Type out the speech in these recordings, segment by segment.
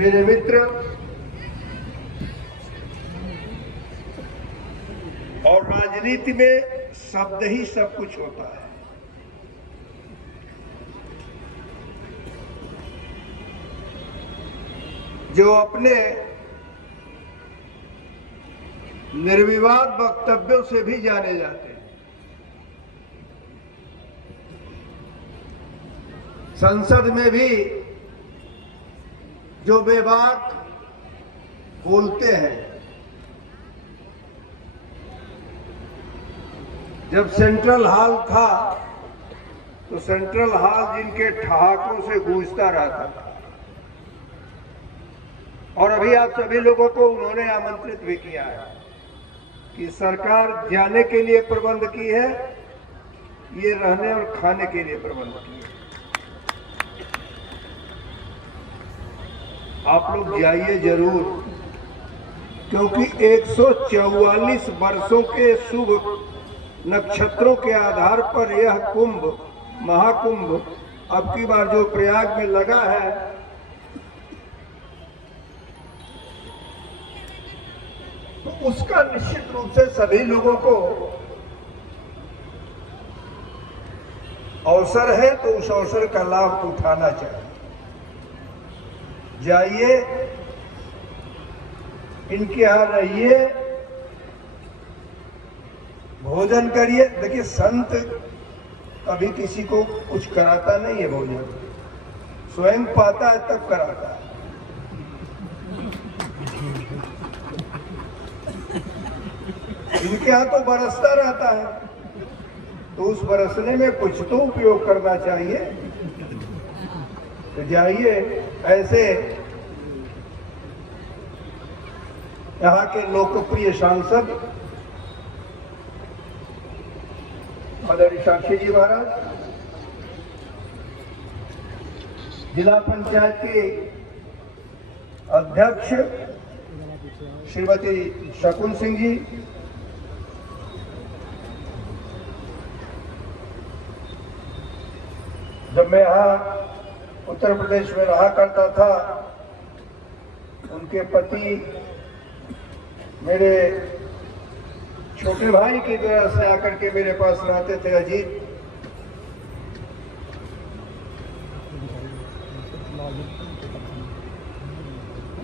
मेरे मित्र और राजनीति में शब्द ही सब कुछ होता है। जो अपने निर्विवाद वक्तव्यों से भी जाने जाते हैं, संसद में भी जो बेबाक बोलते हैं, जब सेंट्रल हॉल था तो सेंट्रल हॉल जिनके ठहाकों से गूंजता रहता था, और अभी आप सभी लोगों को उन्होंने आमंत्रित भी किया है कि सरकार जाने के लिए प्रबंध की है, ये रहने और खाने के लिए प्रबंध की है। आप लोग जाइए जरूर, क्योंकि 144 वर्षों के शुभ नक्षत्रों के आधार पर यह कुंभ, महाकुंभ अब की बार जो प्रयाग में लगा है, तो उसका निश्चित रूप से सभी लोगों को अवसर है, तो उस अवसर का लाभ उठाना चाहिए। जाइए, इनके यहां रहिए, भोजन करिए। देखिए, संत कभी किसी को कुछ कराता नहीं है, भोजन स्वयं पाता है तब कराता है। इनके यहां तो बरसता रहता है, तो उस बरसने में कुछ तो उपयोग करना चाहिए। तो जाइए, ऐसे यहाँ के लोकप्रिय सांसद आदरणीय साक्षी जी महाराज, जिला पंचायत के अध्यक्ष श्रीमती शकुन सिंह जी, जब मैं यहाँ उत्तर प्रदेश में रहा करता था, उनके पति मेरे छोटे भाई की तरह से आकर के मेरे पास रहते थे, अजीत।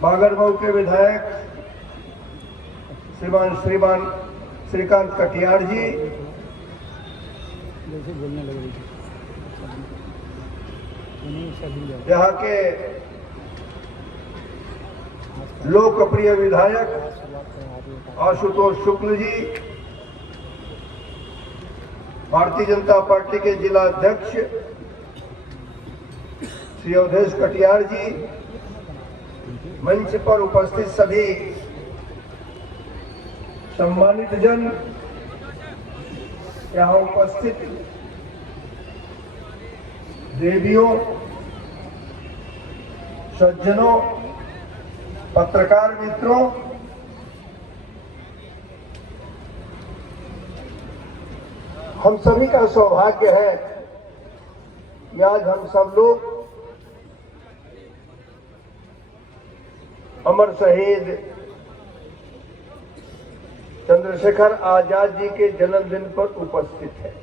बागरमऊ के विधायक श्रीमान श्रीकांत कटियार जी, यहाँ के लोकप्रिय विधायक आशुतोष शुक्ल जी, भारतीय जनता पार्टी के जिला अध्यक्ष श्री अवधेश कटियार जी, मंच पर उपस्थित सभी सम्मानित जन, यहाँ उपस्थित देवियों, सज्जनों, पत्रकार मित्रों, हम सभी का सौभाग्य है कि आज हम सब लोग अमर शहीद चंद्रशेखर आजाद जी के जन्मदिन पर उपस्थित हैं।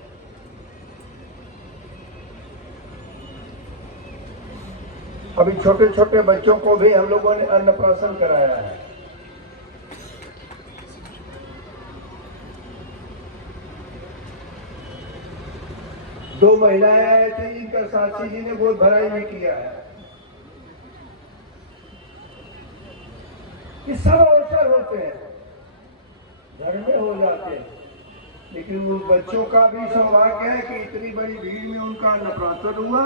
अभी छोटे छोटे बच्चों को भी हम लोगों ने अन्नप्राशन कराया है। दो महिलाएं आए थे, इनका साक्षी जी ने गोद भराई में किया है। ये सब अवसर होते हैं, घर में हो जाते हैं, लेकिन उन बच्चों का भी सौभाग्य है कि इतनी बड़ी भीड़ में उनका अन्नप्राशन हुआ,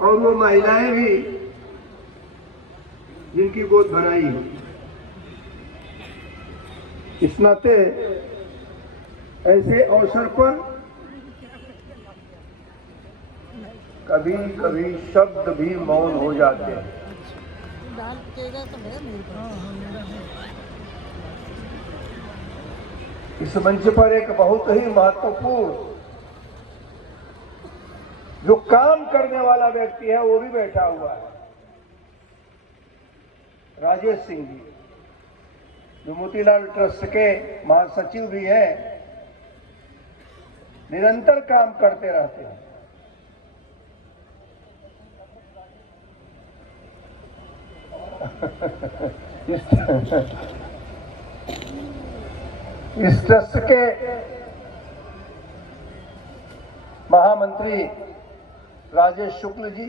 और वो महिलाएं भी जिनकी गोद भराई है। इस नाते ऐसे अवसर पर कभी कभी शब्द भी मौन हो जाते हैं। इस मंच पर एक बहुत ही महत्वपूर्ण जो काम करने वाला व्यक्ति है वो भी बैठा हुआ है। राजेश सिंह जी, जो मोतीलाल ट्रस्ट के महासचिव भी हैं, निरंतर काम करते रहते हैं। इस ट्रस्ट के महामंत्री राजेश शुक्ल जी,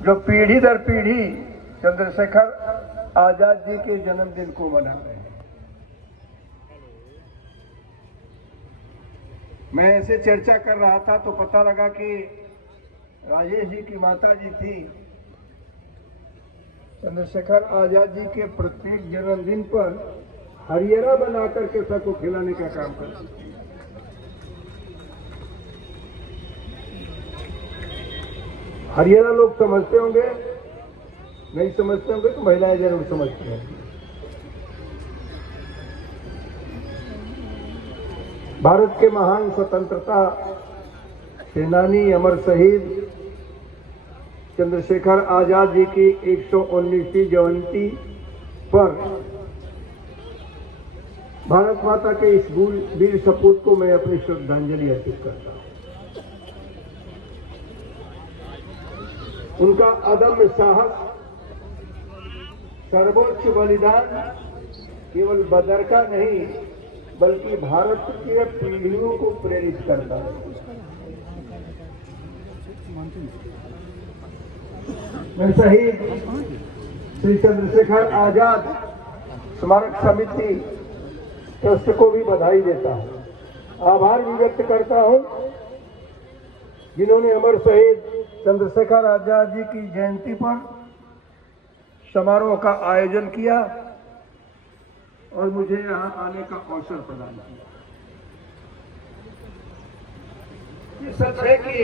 जो पीढ़ी दर पीढ़ी चंद्रशेखर आजाद जी के जन्मदिन को मना रहे हैं। मैं ऐसे चर्चा कर रहा था तो पता लगा कि राजेश जी की माता जी थी, चंद्रशेखर आजाद जी के प्रत्येक जन्मदिन पर हरियरा बना करके सबको खिलाने का काम करती थी। हरियाणा लोग समझते होंगे, नहीं समझते होंगे तो महिलाएं जरूर समझती हैं। भारत के महान स्वतंत्रता सेनानी अमर शहीद चंद्रशेखर आजाद जी की 119वीं जयंती पर भारत माता के इस वीर सपूत को मैं अपनी श्रद्धांजलि अर्पित करता हूं। उनका अदम्य साहस, सर्वोच्च बलिदान केवल बदर का नहीं बल्कि भारत के पीढ़ियों को प्रेरित करता है। मैं शहीद श्री चंद्रशेखर आजाद स्मारक समिति ट्रस्ट को भी बधाई देता हूं। आभार भी व्यक्त करता हूं जिन्होंने अमर शहीद चंद्रशेखर आजाद जी की जयंती पर समारोह का आयोजन किया और मुझे यहां आने का अवसर प्रदान किया। ये सच है कि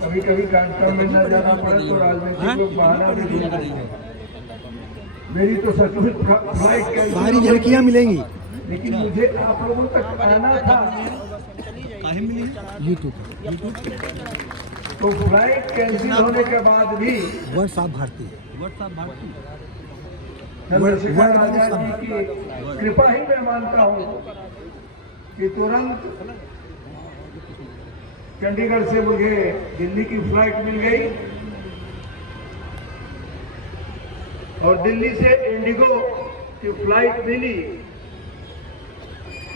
कभी कभी कार्यक्रम में न जाना पड़े तो राजनीतिक लोग बहाना भी ढूंढते हैं। मेरी तो सचमुच फ्लाइट बाहरी झलकियां मिलेंगी, लेकिन मुझे आप लोगों तक आना था यूट्यूब तो फ्लाइट कैंसिल होने के बाद भी व्हाट्सएप भारती चंद्रशेखर आजाद जी की कृपा ही मैं मानता हूं कि तुरंत चंडीगढ़ से मुझे दिल्ली की फ्लाइट मिल गई और दिल्ली से इंडिगो की फ्लाइट मिली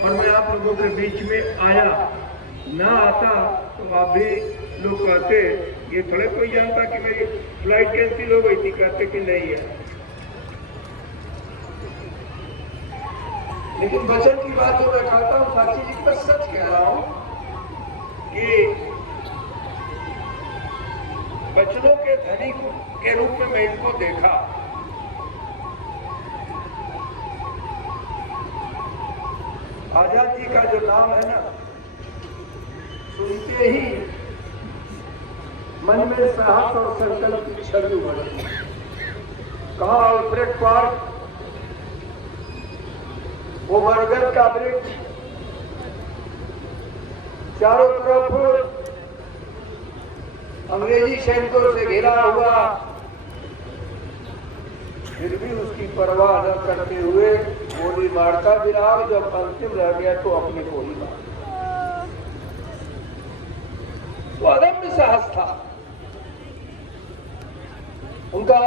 और मैं आप लोगों के बीच में आया। ना आता तो आप भी लोग कहते ये थोड़े कोई जानता कि मेरी फ्लाइट कैंसिल हो गई थी, कहते कि नहीं है। लेकिन वचन की बात जो मैं कहता हूँ साक्षी जी का सच कह रहा हूं कि वचनों के धनी के रूप में मैं इनको देखा। आजाद जी का जो नाम है ना, सुनते ही मन में साहस और संकल्प की छवि उभरती है। कहा अल्फ्रेड पार्क, वो बरगद का वृक्ष, चारों तरफ अंग्रेजी सैनिकों से घिरा हुआ, फिर भी उसकी परवाह न करते हुए गोली मारता फिरा। जब अंतिम रह गया तो अपने को ही मार। तो अदम्य साहस था उनका।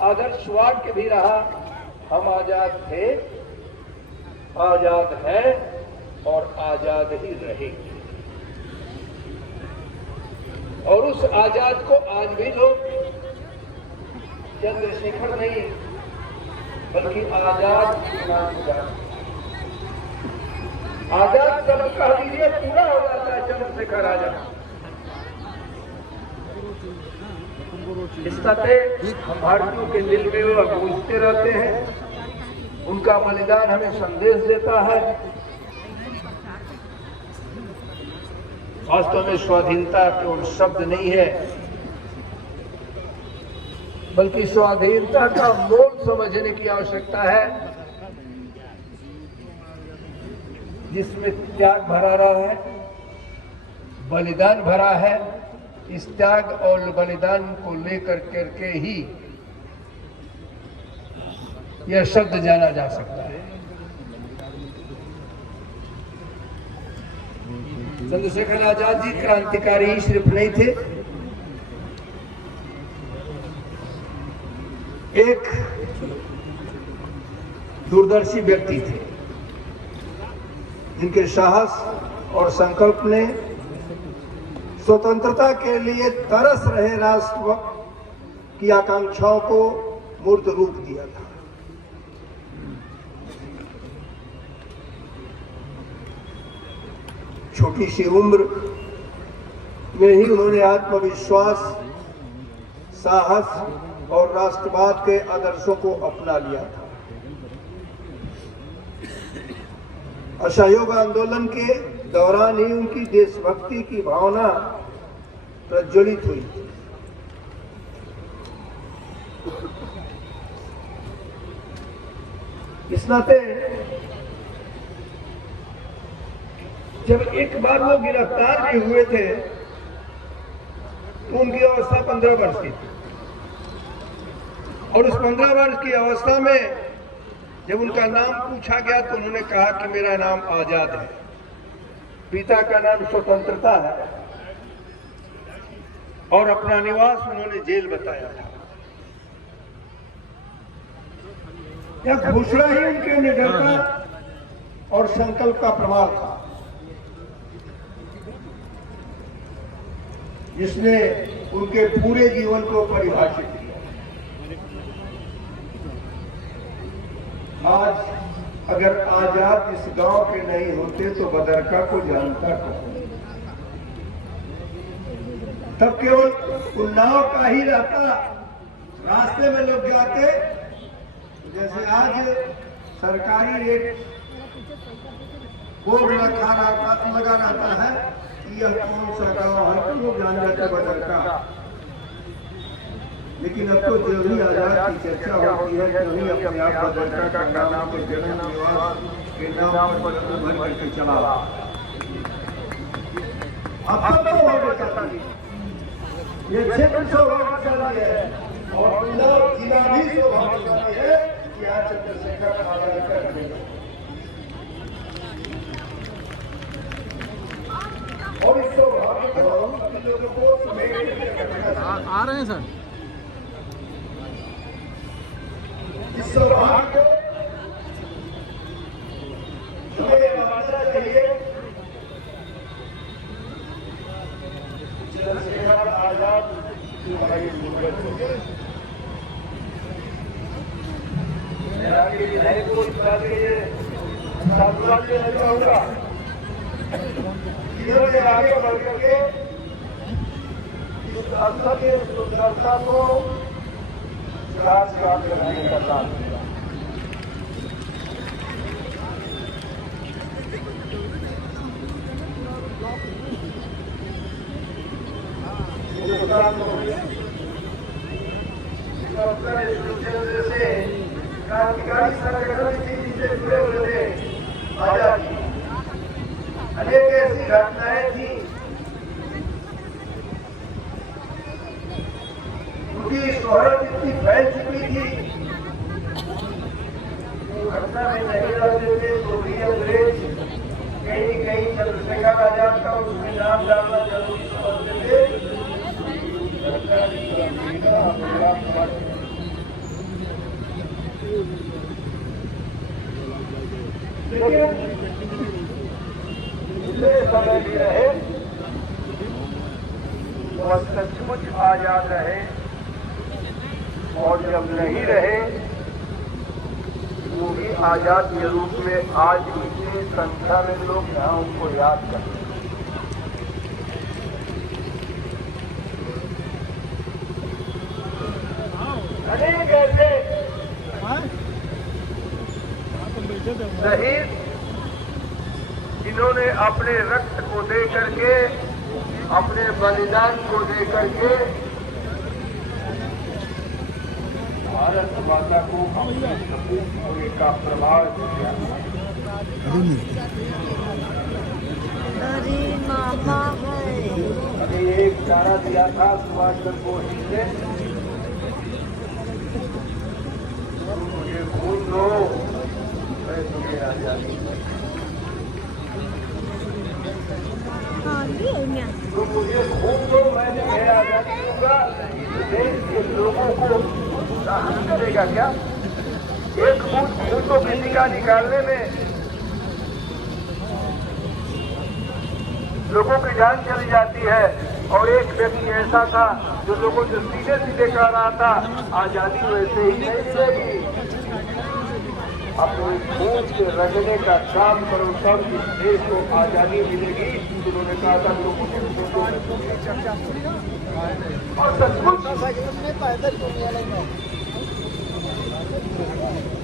आदर्श वाक्य भी रहा, हम आजाद थे, आजाद हैं और आजाद ही रहेंगे। और उस आजाद को आज भी लोग चंद्रशेखर नहीं बल्कि आजाद के नाम से जानते। आजाद जब कह दीजिए पूरा हो जाता है चंद्रशेखर आजाद। इस नाते हम भारतीयों के दिल में वो गूंजते रहते हैं। उनका बलिदान हमें संदेश देता है। वास्तव में स्वाधीनता केवल शब्द नहीं है बल्कि स्वाधीनता का मोल समझने की आवश्यकता है, जिसमें त्याग भरा रहा है, बलिदान भरा है इस त्याग और बलिदान को लेकर करके ही यह शब्द जाना जा सकता है। चंद्रशेखर आजाद जी क्रांतिकारी सिर्फ नहीं थे, एक दूरदर्शी व्यक्ति थे जिनके साहस और संकल्प ने स्वतंत्रता के लिए तरस रहे राष्ट्र की आकांक्षाओं को मूर्त रूप दिया था। छोटी सी उम्र में ही उन्होंने आत्मविश्वास, साहस और राष्ट्रवाद के आदर्शों को अपना लिया था। असहयोग आंदोलन के दौरान ही उनकी देशभक्ति की भावना प्रज्वलित हुई। इस नाते जब एक बार वो गिरफ्तार भी हुए थे तो उनकी अवस्था 15 वर्ष की थी, और उस 15 वर्ष की अवस्था में जब उनका नाम पूछा गया तो उन्होंने कहा कि मेरा नाम आजाद है, पिता का नाम स्वतंत्रता है, और अपना निवास उन्होंने जेल बताया था। यह घोषणा ही उनके निडरता और संकल्प का प्रमाण था, जिसने उनके पूरे जीवन को परिभाषित किया। आज अगर आजाद इस गांव के नहीं होते तो बदरका को जानता कौन? तब केवल उन्नाव का ही रहता, रास्ते में लोग जाते, जैसे आज सरकारी रेट बोर्ड लगा रहता है कि यह कौन सा गाँव है, तो लोग जान जाते बदरका। लेकिन अब तो जो भी आजाद की चर्चा होती है तो ही अपने आप बदरका का नाम के जन्म निवास के नाम पर भर करके चला। अब तो सौभाग्यशाली, ये क्षेत्र सौभाग्यशाली है और जिला भी सौभाग्यशाली है कि आज चंद्रशेखर आजाद का जन्म। और इस सौभाग्य को आ रहे हैं सर। इस सौभाग्य चाहिए चंद्रशेखर आजाद की हमारी जरूरत है। आगे विधायक को इस बात के लिए साधुवाद देना चाहूंगा, जिन्होंने आगे बढ़ करके इस अवसर की सुंदरता को राजकाज करने का काम किया। से क्रांतिकारी संगठन से जुड़े हुए थे आजाद जी। अनेक ऐसी घटनाएं थी, उनकी शोहरत इतनी फैल चुकी थी, घटना में नहीं रहते थे तो भी अंग्रेज कहीं कहीं चंद्रशेखर आजाद का उसमें नाम डालना जरूरी समझते थे। लेकिन जितने समय भी रहे वह सचमुच आजाद रहे, और जब नहीं रहे वो भी आजाद के रूप में आज इतनी संख्या में लोग यहाँ उनको याद करते हैं। अनेक ऐसे शहीद जिन्होंने अपने रक्त को दे करके, अपने बलिदान को दे करके भारत माता को अपने सपूत होने का प्रभाव दिया। अरे मामा है। अरे एक इशारा दिया था सुभाष चंद्र बोस जी ने, मुझे खून दो मैं तुम्हें आजादी, तो मुझे खून दो मैं तुम्हें आजादी दूंगा। देश के लोगों को साहस करेगा क्या? एक बूंद खून को किसी का निकालने में लोगों की जान चली जाती है। और एक व्यक्ति ऐसा था जो लोगों से सीधे सीधे कह रहा था आजादी वैसे ही नहीं मिलेगी, अपने खून से रगड़ने का काम करो तब इस देश को आजादी मिलेगी। उन्होंने कहा था लोगों के और सचमुच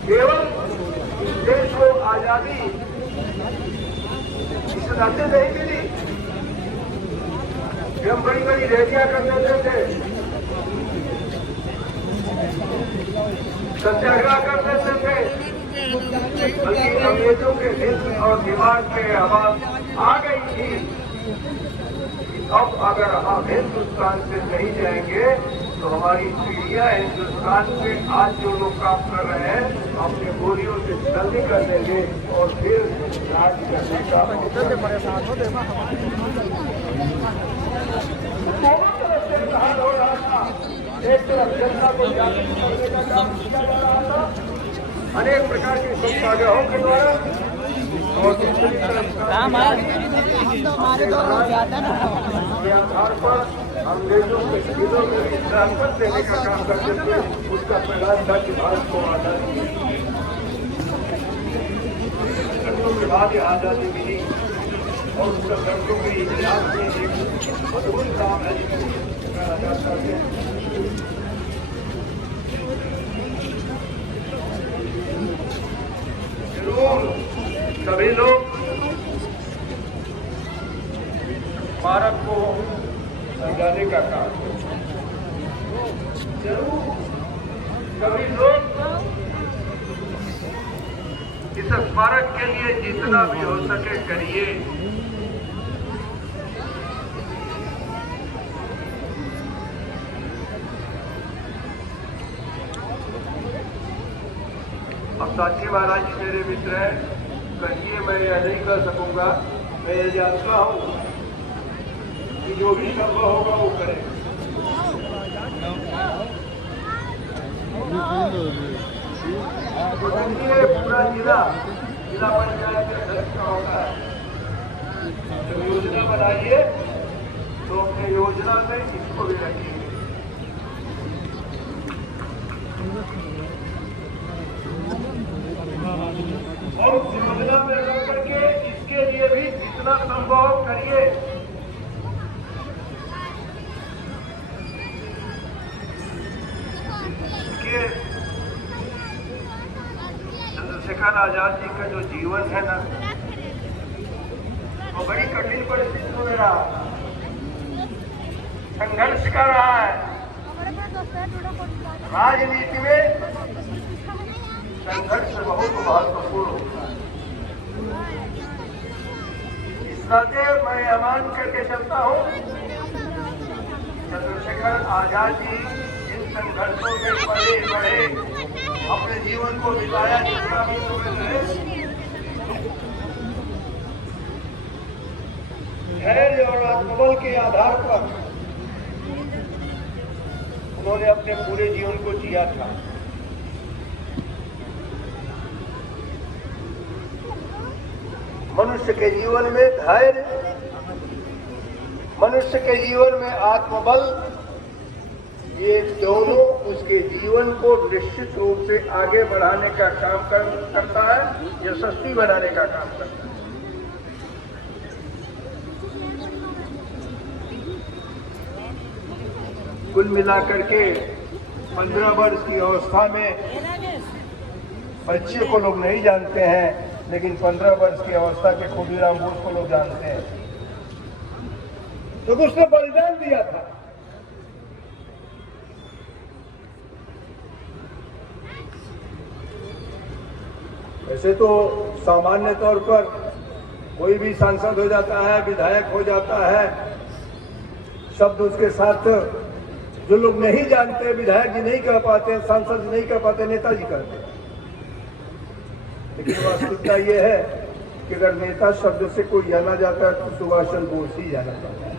केवल इस देश को आजादी इस नाते नहीं मिली कि हम बड़ी बड़ी रैलियां कर देते थे, सत्याग्रह कर देते थे, बल्कि अंग्रेजों के दिल और दिमाग में आवाज आ गई थी। अब अगर हम हिंदुस्तान से नहीं जाएंगे तो हमारी पीढ़ियां हिंदुस्तान में आज जो लोग काम कर रहे हैं अपने बोलियों से जल्दी कर देंगे और फिर राज करने का हाल हो रहा था। एक तरफ जनता को जागरूक करने का काम किया जा रहा था अनेक प्रकार के सत्याग्रहों के द्वारा, और दूसरी तरफ के आधार पर अंग्रेजों के दिलों में विश्रामत देने का काम करते थे। उसका परिणाम था कि भारत को आजादी के बाद आजादी मिली और उसका दर्शकों के इतिहास में एक अद्भुत काम है कहा जाता है। जरूर सभी लोग भारत को समझाने का काम, जरूर सभी लोग इस स्मारक के लिए जितना भी हो सके करिए। अब साक्षी महाराज जी मेरे मित्र हैं, कहिए मैं यह नहीं कर सकूंगा। मैं ये जानता हूं कि जो भी संभव होगा वो करें। पूरा जिला पंचायत के अध्यक्ष का होता है। जब योजना बनाइए तो अपने योजना में इसको भी रखिए। और उस योजना में रख करके इसके लिए भी जितना संभव करिए। चंद्रशेखर आजाद जी का जो जीवन है ना, वो बड़ी कठिन परिस्थितियों में रहा, संघर्ष कर रहा है। राजनीति में संघर्ष बहुत महत्वपूर्ण होता है। इस नाते मैं यह मान करके चलता हूँ चंद्रशेखर आजाद जी इन संघर्षों में बढ़े अपने जीवन को बिताया, जितना भी धैर्य और आत्मबल के आधार पर उन्होंने अपने पूरे जीवन को जिया था। मनुष्य के जीवन में धैर्य, मनुष्य के जीवन में आत्मबल, ये दोनों उसके जीवन को निश्चित रूप से आगे बढ़ाने का काम करता है, यशस्वी बनाने का काम करता है। कुल मिलाकर के 15 वर्ष की अवस्था में बच्चे को लोग नहीं जानते हैं, लेकिन 15 वर्ष की अवस्था के खुदीराम बोस को लोग जानते हैं, तो उसने बलिदान दिया था। वैसे तो सामान्य तौर पर कोई भी सांसद हो जाता है, विधायक हो जाता है, शब्द उसके साथ जो लोग नहीं जानते, विधायक जी नहीं कह पाते, सांसद जी नहीं कह पाते, नेताजी कहते हैं। लेकिन वास्तविकता ये है कि अगर नेता शब्द से कोई जाना जाता है तो सुभाष चंद्र बोस ही जाना जाता है।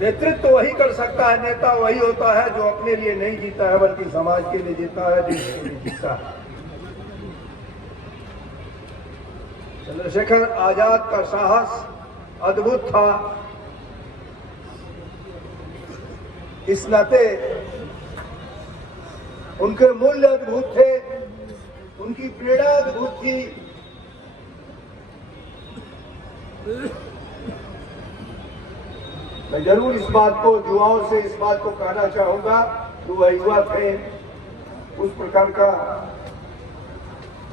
नेतृत्व तो वही कर सकता है, नेता वही होता है जो अपने लिए नहीं जीता है बल्कि समाज के लिए जीता है, देश के लिए जीता है। चंद्रशेखर आजाद का साहस अद्भुत था। इस नाते उनके मूल्य अद्भुत थे, उनकी प्रेरणा अद्भुत थी। मैं जरूर इस बात को युवाओं से इस बात को कहना चाहूंगा कि वह युवा थे, उस प्रकार का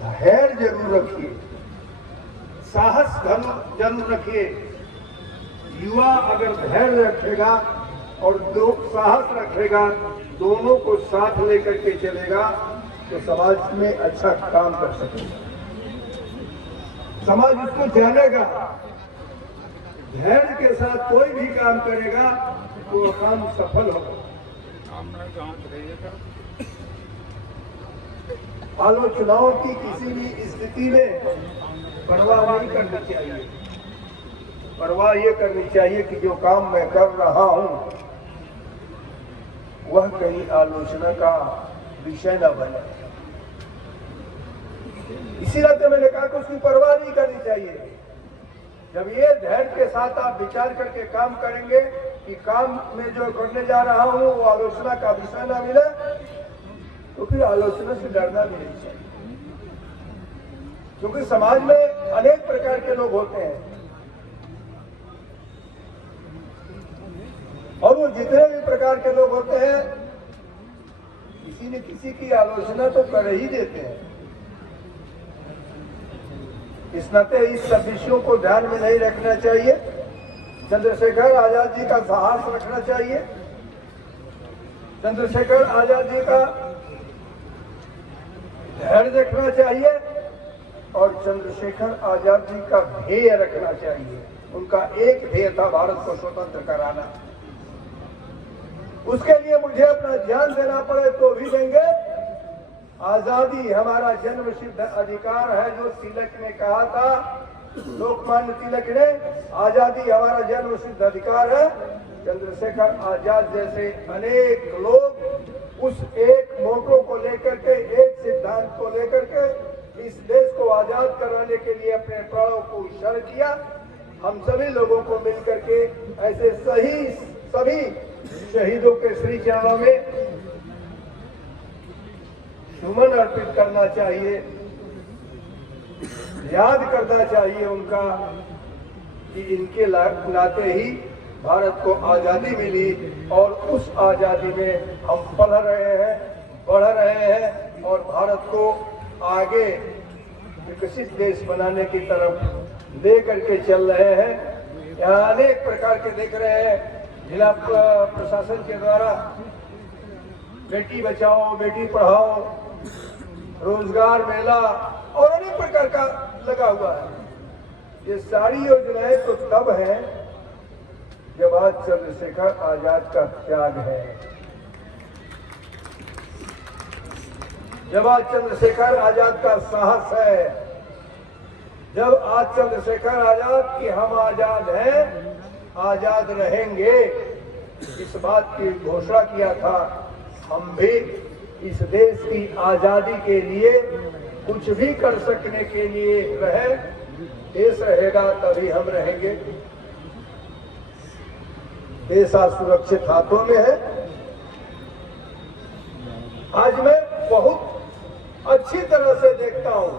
धैर्य जरूर रखिए, साहस जरूर रखिए। युवा अगर धैर्य रखेगा और साहस रखेगा, दोनों को साथ लेकर के चलेगा तो समाज में अच्छा काम कर सकेगा, समाज इसको जानेगा। धैर्य के साथ कोई भी काम करेगा तो वो काम सफल होगा। आलोचनाओं की किसी भी स्थिति में परवाह नहीं करनी चाहिए। परवाह ये करनी चाहिए कि जो काम मैं कर रहा हूं वह कहीं आलोचना का विषय न बने। इसी नाते मैंने कहा कि उसकी परवाह नहीं करनी चाहिए। जब ये धैर्य के साथ आप विचार करके काम करेंगे कि काम में जो करने जा रहा हूं वो आलोचना का विषय न मिले, तो फिर आलोचना से डरना भी नहीं चाहिए। क्योंकि समाज में अनेक प्रकार के लोग होते हैं और वो जितने भी प्रकार के लोग होते हैं किसी न किसी की आलोचना तो कर ही देते हैं। इस नाते इस सब विषयों को ध्यान में नहीं रखना चाहिए। चंद्रशेखर आजाद जी का साहस रखना चाहिए, चंद्रशेखर आजाद जी का धैर्य रखना चाहिए और चंद्रशेखर आजाद जी का ध्येय रखना चाहिए। उनका एक ध्येय था भारत को स्वतंत्र कराना। उसके लिए मुझे अपना जान देना पड़े तो भी देंगे। आजादी हमारा जन्म सिद्ध अधिकार है, जो तिलक ने कहा था, लोकमान्य तिलक ने, आजादी हमारा जन्म सिद्ध अधिकार है। चंद्रशेखर आजाद जैसे अनेक लोग उस एक मोटो को लेकर के, एक सिद्धांत को लेकर के इस देश को आजाद कराने के लिए अपने प्राणों को उत्सर्ग किया। हम सभी लोगों को मिलकर के ऐसे सभी शहीदों के श्री चरणों में सुमन अर्पित करना चाहिए, याद करना चाहिए उनका कि इनके नाते ही भारत को आजादी मिली और उस आजादी में हम पढ़ रहे हैं, बढ़ रहे हैं और भारत को आगे विकसित देश बनाने की तरफ ले करके चल रहे हैं। यहाँ अनेक प्रकार के देख रहे हैं जिला प्रशासन के द्वारा बेटी बचाओ बेटी पढ़ाओ, रोजगार मेला और अनेक प्रकार का लगा हुआ है। ये सारी योजनाएं तो तब हैं जब आज चंद्रशेखर आजाद का त्याग है, जब आज चंद्रशेखर आजाद का साहस है, जब आज चंद्रशेखर आजाद की हम आजाद हैं, आजाद रहेंगे, इस बात की घोषणा किया था। हम भी इस देश की आजादी के लिए कुछ भी कर सकने के लिए रहे, देश रहेगा तभी हम रहेंगे। देश आज सुरक्षित हाथों में है। आज मैं बहुत अच्छी तरह से देखता हूं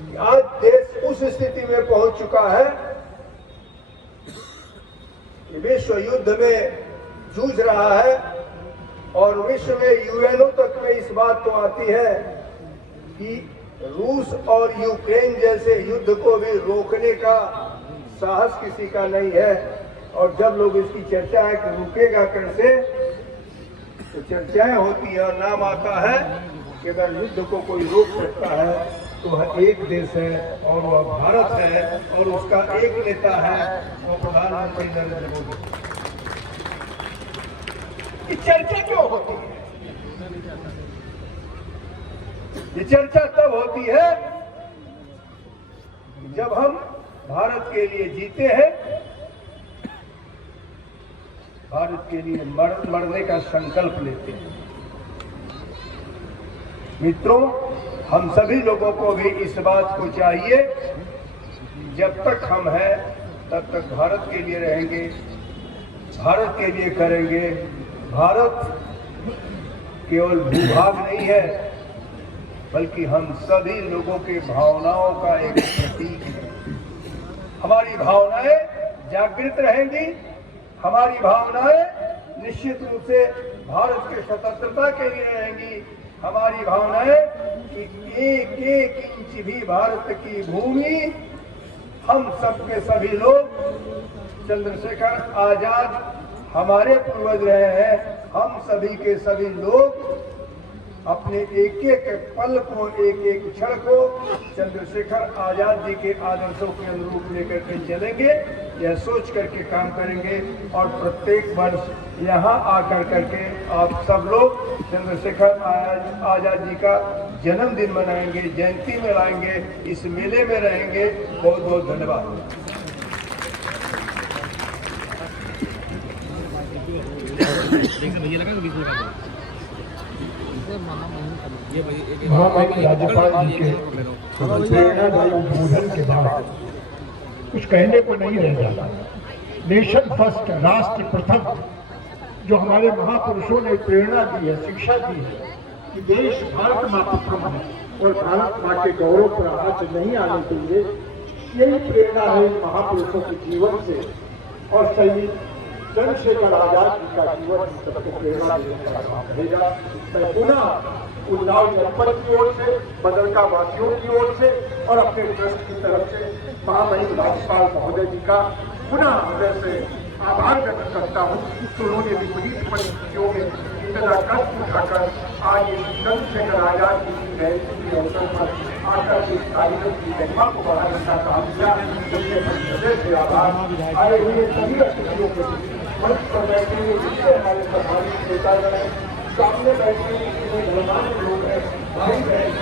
कि आज देश उस स्थिति में पहुंच चुका है कि विश्व युद्ध में जूझ रहा है और विश्व में यूएनओ तक में इस बात को आती है कि रूस और यूक्रेन जैसे युद्ध को भी रोकने का साहस किसी का नहीं है। और जब लोग इसकी चर्चा है कि रुकेगा कैसे, तो चर्चाएं होती है और नाम आता है कि अगर युद्ध को कोई रोक सकता है तो वह एक देश है और वह भारत है और उसका एक नेता है वो प्रधानमंत्री नरेंद्र मोदी। ये चर्चा क्यों होती है? ये चर्चा तब होती है जब हम भारत के लिए जीते हैं, भारत के लिए मरने का संकल्प लेते हैं। मित्रों, हम सभी लोगों को भी इस बात को चाहिए, जब तक हम हैं तब तक भारत के लिए रहेंगे, भारत के लिए करेंगे। भारत केवल भूभाग नहीं है, बल्कि हम सभी लोगों के भावनाओं का एक प्रतीक है। हमारी भावनाएं जागृत रहेंगी, हमारी भावनाएं निश्चित रूप से भारत की स्वतंत्रता के लिए रहेंगी। हमारी भावनाएं कि एक एक इंच भी भारत की भूमि, हम सब के सभी लोग, चंद्रशेखर आजाद हमारे पूर्वज रहे हैं, हम सभी के सभी लोग अपने एक एक पल को, एक एक क्षण को चंद्रशेखर आजाद जी के आदर्शों के अनुरूप लेकर के चलेंगे, यह सोच करके काम करेंगे। और प्रत्येक वर्ष यहाँ आकर करके आप सब लोग चंद्रशेखर आजाद जी का जन्मदिन मनाएंगे, जयंती मनाएंगे, इस मेले में रहेंगे। बहुत बहुत धन्यवाद। महामहिम राज्यपाल जी के प्रेरणादायी उद्बोधन के बाद कुछ कहने को नहीं रह जाता। नेशन फर्स्ट, राष्ट्र प्रथम, जो हमारे महापुरुषों ने प्रेरणा दी है, शिक्षा दी है कि देश भारत माँ प्रथम है और भारत माँ के गौरव पर आँच नहीं आने के लिए, यही प्रेरणा है इन महापुरुषों के जीवन से। और शहीद चंद्रशेखर आजाद जी का जीवन सबको प्रेरणा रहेगा। मैं पुनः उन्नाव जनपद की ओर से, बदरका वासियों की ओर से और अपने ट्रस्ट की तरफ से महामहिम राज्यपाल महोदय जी का पुनः हृदय से आभार व्यक्त करता हूँ कि उन्होंने विपरीत परिस्थितियों में इतना कष्ट उठाकर आज इस चंद्रशेखर आजाद जी की जयंती के अवसर पर आकर इस कार्यक्रम की महिमा को बढ़ाने का काम किया। इसलिए हृदय से आभार। आए हुए सभी अतिथियों के मंच पर बैठे हुए जितने हमारे प्रधानमंत्री नेतागण हैं, सामने बैठे हुए गणमान्य लोग हैं, भाई बहन,